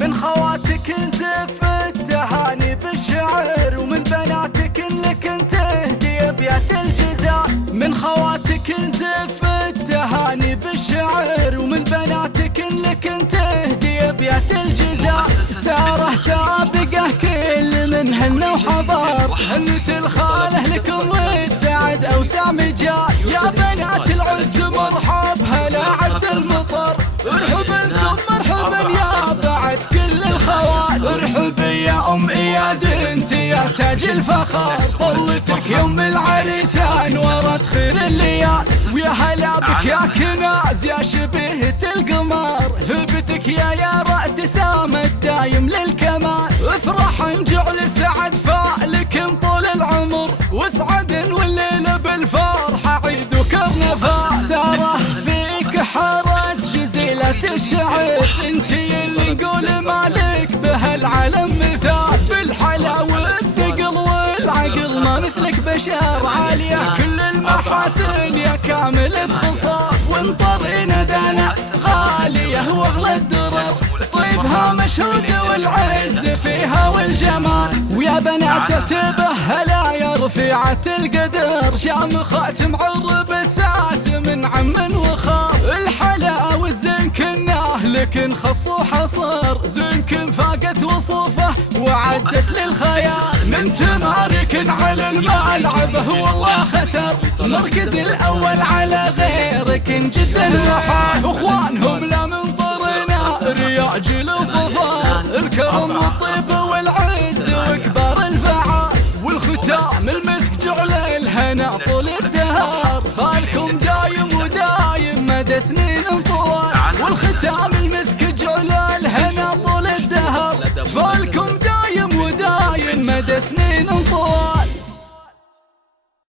من خواتك نزف التهاني بالشعر، ومن بناتك لك تهدي ابيات الجزاء. من خواتك نزف التهاني بالشعر، ومن بناتك لك تهدي ابيات الجزاء. ساره سابقه كل منهن وحضر، هنت الخاله لكم والسعد اوسع مجال. يا بنات العز مرحب هلا عد المطر، ارحبا ثم ارحبا يا بعد كل الخوات. ارحبي يا ام اياد انت يا تاج الفخر، طلتك يوم العريسان ورد خير الليال. ويا هلا بك يا كناز يا شبيهة القمر، هبتك يا رأت سامت دايم للكمال. افرح جعل سعد فالك طول العمر، واسعد والليل بالفرحة عيد وكرنفال. ساره فيك حارت جزيلة الشعر، انتي اللي نقول مالك بهالعالم مثال. بالحلا والثقل والعقل ما مثلك بشر، عالية كل المحاسن يا كامل خصال. وانطرنا دانا غالية واغلى الدرر، طيبها مشهود والعز فيها والجمال. ويا بنات تبهلا يا رفيعة القدر، شامخات معرب الساس من عم وخال. الحلا والزين كناه لكن خص وحصر، زنكن فاقت وصوفه وعدت للخيال. من تمارك على الملعب والله خسر، المركز الاول على غيرك جدا محال. اخوانهم لا من طرنا رياجل الظفار، الكرم والطيب والعز وكبار الفعال. والختام المسك جعل الهنا طول الدهر، فالكم دايم ودايم مدى سنين طوال. والختام المسك جعل الهنا طول الدهر، فالكم دايم ودايم مدى سنين